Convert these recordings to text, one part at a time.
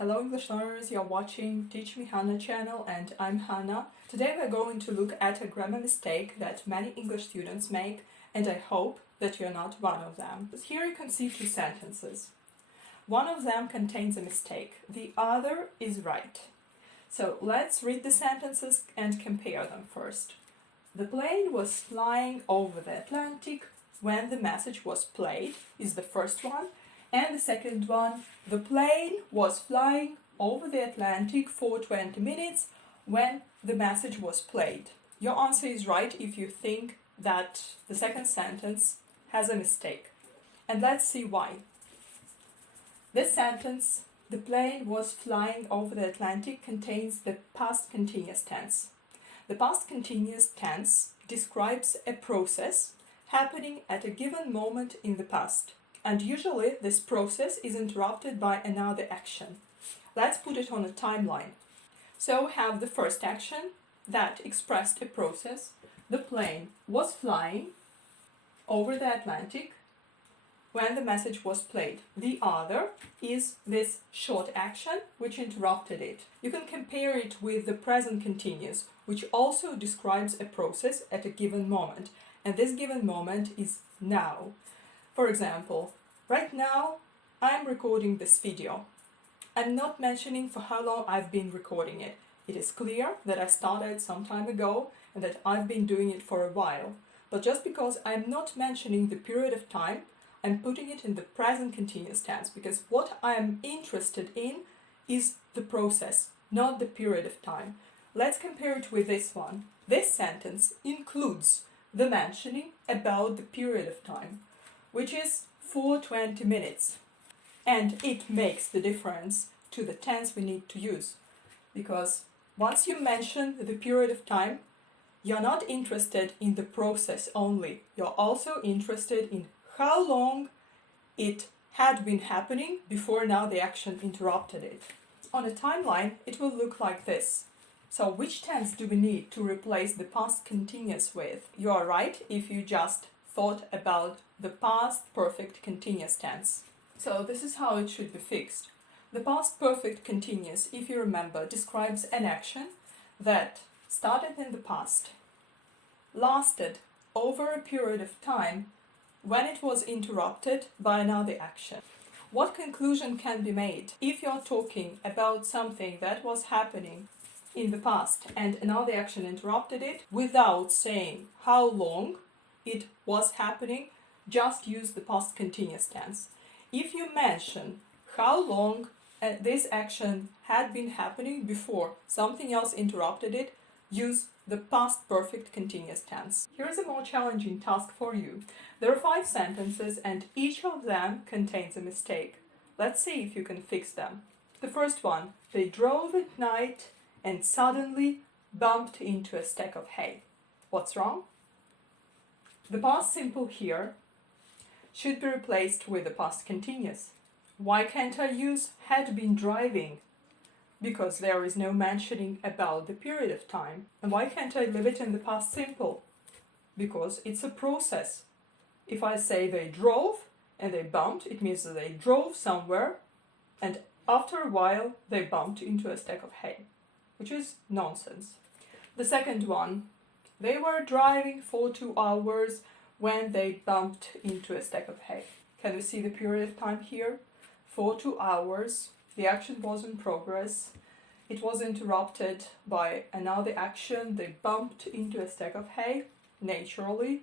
Hello English learners, you're watching Teach Me Hannah channel and I'm Hannah. Today we're going to look at a grammar mistake that many English students make, and I hope that you're not one of them. Here you can see two sentences. One of them contains a mistake, the other is right. So let's read the sentences and compare them first. The plane was flying over the Atlantic when the message was played is the first one. And the second one, the plane was flying over the Atlantic for 20 minutes when the message was played. Your answer is right if you think that the second sentence has a mistake. And let's see why. This sentence, the plane was flying over the Atlantic, contains the past continuous tense. The past continuous tense describes a process happening at a given moment in the past. And usually this process is interrupted by another action. Let's put it on a timeline. So we have the first action that expressed a process. The plane was flying over the Atlantic when the message was played. The other is this short action which interrupted it. You can compare it with the present continuous, which also describes a process at a given moment. And this given moment is now. For example, right now I'm recording this video. I'm not mentioning for how long I've been recording it. It is clear that I started some time ago and that I've been doing it for a while. But just because I'm not mentioning the period of time, I'm putting it in the present continuous tense because what I'm interested in is the process, not the period of time. Let's compare it with this one. This sentence includes the mentioning about the period of time, which is for 20 minutes. And it makes the difference to the tense we need to use. Because once you mention the period of time, you're not interested in the process only. You're also interested in how long it had been happening before now the action interrupted it. On a timeline, it will look like this. So which tense do we need to replace the past continuous with? You are right if you just thought about the past perfect continuous tense. So this is how it should be fixed. The past perfect continuous, if you remember, describes an action that started in the past, lasted over a period of time when it was interrupted by another action. What conclusion can be made if you're talking about something that was happening in the past and another action interrupted it without saying how long it was happening? Just use the past continuous tense. If you mention how long this action had been happening before something else interrupted it, use the past perfect continuous tense. Here's a more challenging task for you. There are 5 sentences and each of them contains a mistake. Let's see if you can fix them. The first one, they drove at night and suddenly bumped into a stack of hay. What's wrong? The past simple here should be replaced with the past continuous. Why can't I use had been driving? Because there is no mentioning about the period of time. And why can't I leave it in the past simple? Because it's a process. If I say they drove and they bumped, it means that they drove somewhere and after a while they bumped into a stack of hay, which is nonsense. The second one, they were driving for 2 hours when they bumped into a stack of hay. Can you see the period of time here? For 2 hours, the action was in progress. It was interrupted by another action. They bumped into a stack of hay. Naturally,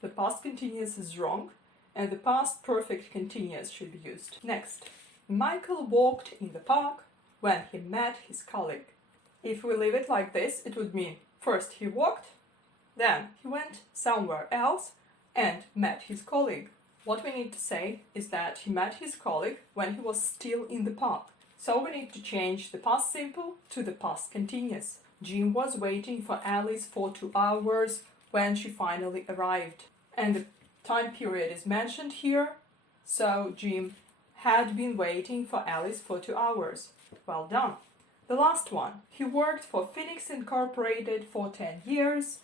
the past continuous is wrong and the past perfect continuous should be used. Next, Michael walked in the park when he met his colleague. If we leave it like this, it would mean first he walked, then he went somewhere else and met his colleague. What we need to say is that he met his colleague when he was still in the park. So we need to change the past simple to the past continuous. Jim was waiting for Alice for 2 hours when she finally arrived. And the time period is mentioned here. So Jim had been waiting for Alice for 2 hours. Well done. The last one. He worked for Phoenix Incorporated for 10 years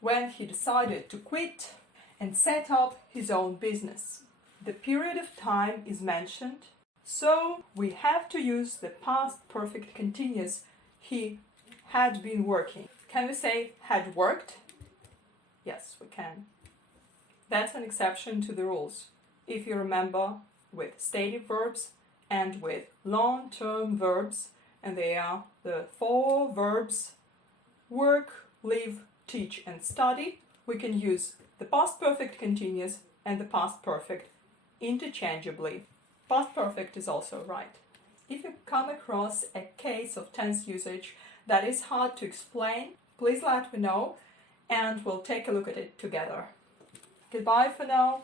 when he decided to quit and set up his own business. The period of time is mentioned So we have to use the past perfect continuous. He had been working. Can we say had worked? Yes, we can. That's an exception to the rules. If you remember, with stative verbs and with long-term verbs, and they are the 4 verbs work, live, teach, and study, we can use the past perfect continuous and the past perfect interchangeably. Past perfect is also right. If you come across a case of tense usage that is hard to explain, please let me know and we'll take a look at it together. Goodbye for now.